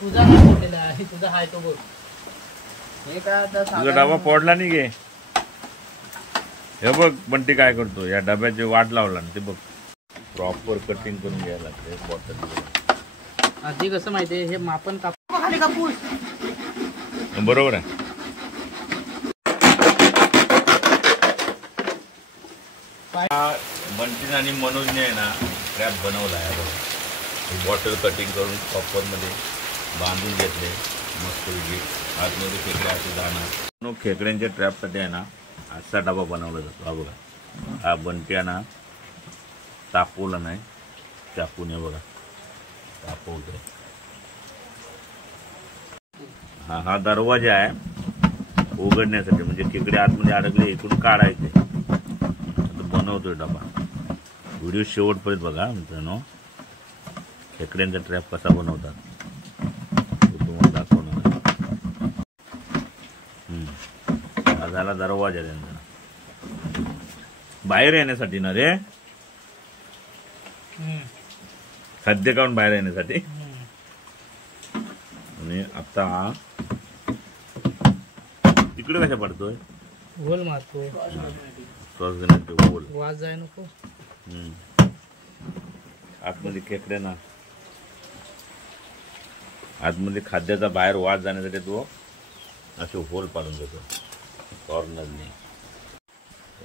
तुझा नाही फोडलेला आहे, तुझा हाय तो बघ. हे काय आता तुझा डबा फोडला नाही गे. हे बघ बंटी काय करतो, या डब्याची वाट लावला ना ते बघ. प्रॉपर कटिंग करून घ्यायला लागते बॉटल. आधी कसं माहितीये हे मापन कापूस बरोबर आहे. बंटी आणि मनोजने आहे ना ट्रॅप बनवला आहे बघा. बॉटल कटिंग करून प्रॉपरमध्ये बांधून घेतले मस्तपैकी. आतमध्ये खेकड्या असे जाणार. खेकड्यांच्या ट्रॅपसाठी आहे ना असा डबा बनवला जातो. हा बघा, हा बंटी आहे ना तापवला नाही, चाकूने बघा तापवतोय. हा दरवाजा आहे उघडण्यासाठी, म्हणजे खेकडे आतमध्ये अडकले इकडून काढायचे. बनवतोय डबा. व्हिडिओ शेवटपर्यंत बघा मित्रांनो. खेकड्यांचा ट्रॅप कसा बनवतात तुम्हाला दाखवणार. हा झाला दरवाजा त्यांचा बाहेर येण्यासाठी ना रे. खाद्य खाऊन बाहेर येण्यासाठी. आणि आता हा तिकडे कशा पडतोय, गोल मारतो. श्वास घेण्याचे गोल वाज जाय नको. आतमध्ये खेकडे ना, आतमध्ये खाद्याचा बाहेर वास जाण्यासाठी तो असे होल पाडून देतो कॉर्नरने.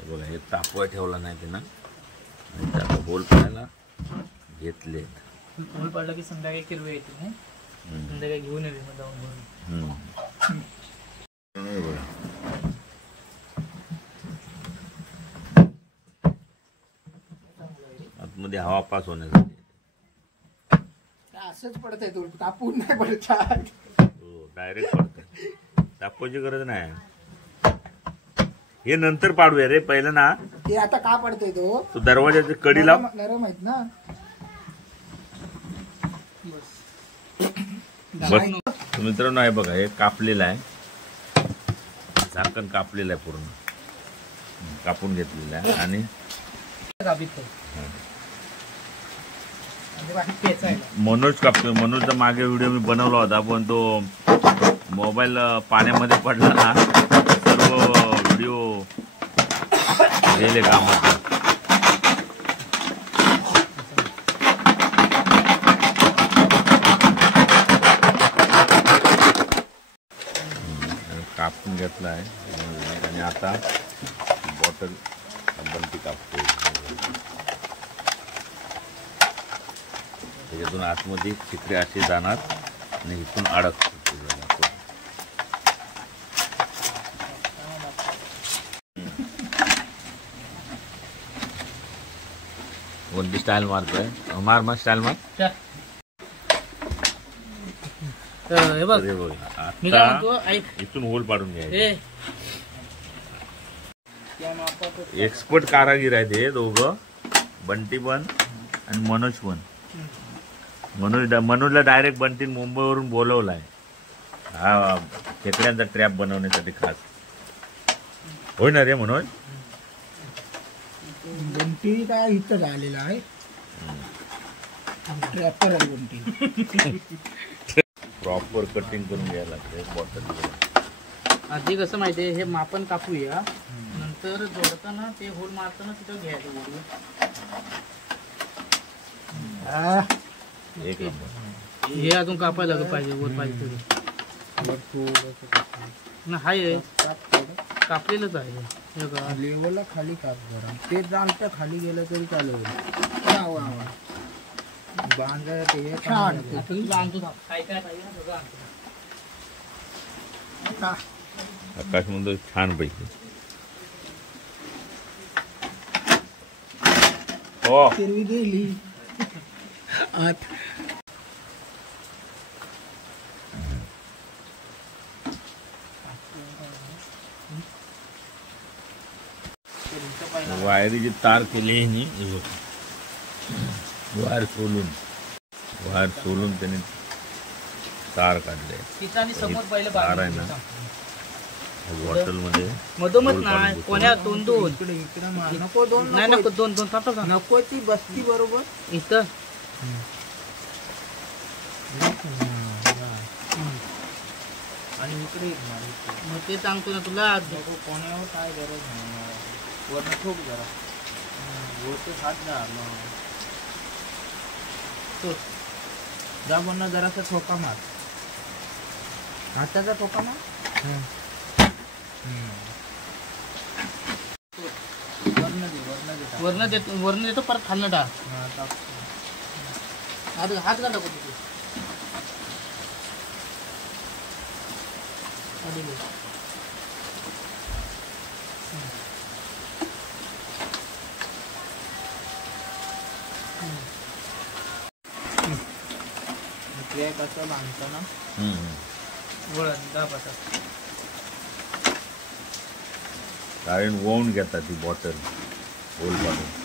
बघा हे तापवा ठेवला नाही ते ना, आणि त्याचा होल पाडायला घेतले. होल पाडला की संध्याकाळी किरवे येते नाही, संध्याकाळी घेऊन येते मग जाऊन. आतमध्ये हवा पास होण्यासाठी. असंच पडतंय, तो कापून नाही पडतात. हो डायरेक्ट पडतंय, तापवायची गरज नाही. हे नंतर पाडूया रे, पहिलं ना ते आता का पडतोय तो दरवाजाच्या कडीला नरम आहेत ना. बस मित्रांनो आहे बघा, हे कापलेलं आहे, झाकण कापलेलं आहे, पूर्ण कापून घेतलेलं आहे. आणि मनोज कापतो. मनोजचा मागे व्हिडिओ मी बनवला होता, पण तो मोबाईल पाण्यामध्ये पडला ना, सर्व व्हिडिओ गेले कामात. कापून घेतला आहे. आणि आता बॉटल बंटी कापतो. त्याच्यातून आतमध्ये खेकडे असे जाणार आणि इथून अडकतो. कोणती स्टाईल मारतोय? मार मार स्टाईल मार. हे बघ आता इथून होल पाडून घ्यायचे. एक्सपर्ट कारागीर आहेत हे दोघं, बंटी पण आणि मनोज पण. मनोजला डायरेक्ट बंटीन मुंबईवरून बोलवलाय हा खेकड्यांचा ट्रॅप बनवण्यासाठी खास. होय ना रे मनोज? बंटी काय इथं झालेला आहे, ट्रॅपर आहे बंटी. प्रॉपर कटिंग करून घ्यायला लागते बॉटल. आधी कसं माहितीये हे मापन कापूया, नंतर जोडताना ते होल मारताना तिथं घ्यायचं. एक नंबर. हे अजून कापायला पाहिजे, वर पाहिजे तरी ना. हाय कापलेलंच आहे. लेवलला खाली काप जरा, ते जाणत्या खाली गेलं तरी चालेल. बांधायला ते आकाश म्हणतो छान पैकी. हो फिरवी गेली आत. वायरीची तार केली वायर सोलून त्याने तार काढले. तार आहे ना बॉटल मध्ये मधोमध नाही, कोण्या दोन दोन नको, दोन नाही नको, दोन दोन नको. ती बसती बरोबर इथं. इकडे मग ते सांगतो ना तुला कोणावर काय गरज नाही वरनं ठोक जरा वरते हात जा बनणं जरासा ठोका मार हाताचा ठोका मार वर्ण देतो परत खाल्लं टाक हात का टाकू तिथे कसं बांधतो ना कारण वळून घेतात ती बॉटल होल पाडून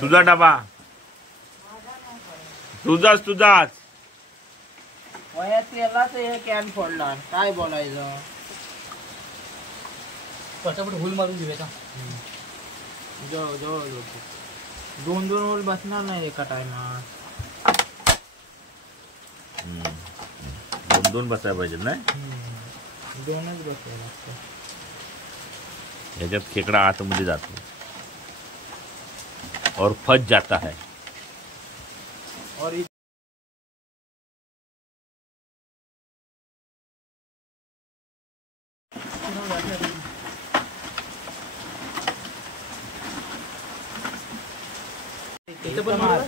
तुझा डबा तुझाच वयात यालाच हे कॅन फोडला काय बोलायचं पटापट होल मारून घेऊया का जवळ दोन होल बसणार नाही एका टायमात दोन बसायला पाहिजे ना दोनच बसायला लागतं याच्यात खेकडा आतमध्ये जातो और फंस जाता है और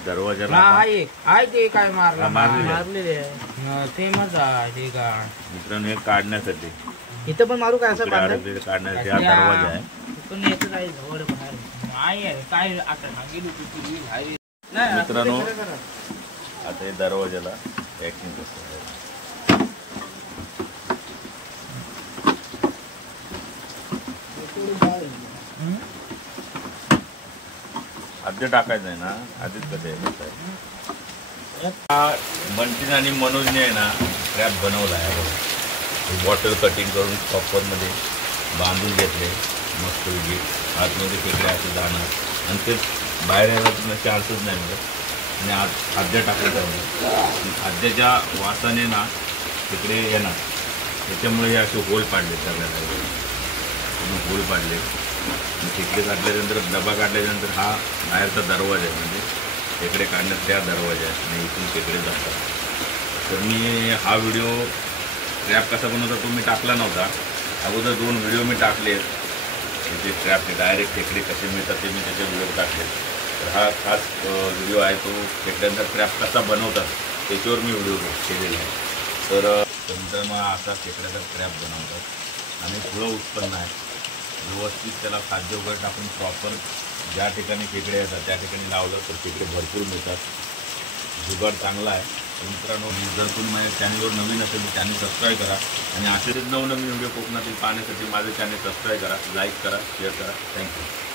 दरवाजाला आहे ते काय मारला मारलेले सेमच आहे ते का मित्रांनो हे काढण्यासाठी इथं पण मारू काय असं काढण्यासाठी हा दरवाजा आहे पण येत जाईल जवळ बाहेर आहे काय आता गेली मित्रांनो आता हे दरवाजाला पॅकिंग कसं आधी टाकायचं आहे ना आधीच कसे बंटीन आणि मनोजने आहे ना ट्रॅप बनवला आहे बघा बॉटल कटिंग करून प्रॉपरमध्ये बांधून घेतले मस्त उगी आतमध्ये खेकडे असे जाणार आणि ते बाहेर यायला तुम्हाला चान्सच नाही मिळत आणि आद्या टाकायचं आद्याच्या वासाने ना तिकडे येणार त्याच्यामुळे हे असे होल पाडले सगळ्याला होल पाडले खेकडे काढल्यानंतर डबा काढल्यानंतर हा बाहेरचा दरवाजा आहे म्हणजे खेकडे काढण्यात त्या दरवाजा आहे आणि इथून खेकडे जातात तर मी हा व्हिडिओ ट्रॅप कसा बनवता तो मी टाकला नव्हता अगोदर 2 व्हिडिओ मी टाकले जे ट्रॅप डायरेक्ट खेकडे कसे मिळतात ते मी त्याचे व्हिडिओ टाकले तर हा खास व्हिडिओ आहे तो खेकड्यांचा ट्रॅप कसा बनवतात त्याच्यावर मी व्हिडिओ केलेला आहे तर मित्रांनो असा खेकड्याचा ट्रॅप बनवतात आणि थोडं उत्पन्न आहे व्यवस्थित त्याला खाद्य वगैरे टाकून प्रॉपर ज्या ठिकाणी खेकडे येतात त्या ठिकाणी लावलं तर खेकडे भरपूर मिळतात जुगाड चांगला आहे मित्रांनो जर तुम्ही माझ्या चॅनलवर नवीन असेल तर चॅनल सबस्क्राईब करा आणि असेच नवनवीन व्हिडिओ कोकणातील पाहण्यासाठी माझं चॅनल सबस्क्राईब करा लाईक करा शेअर करा थँक्यू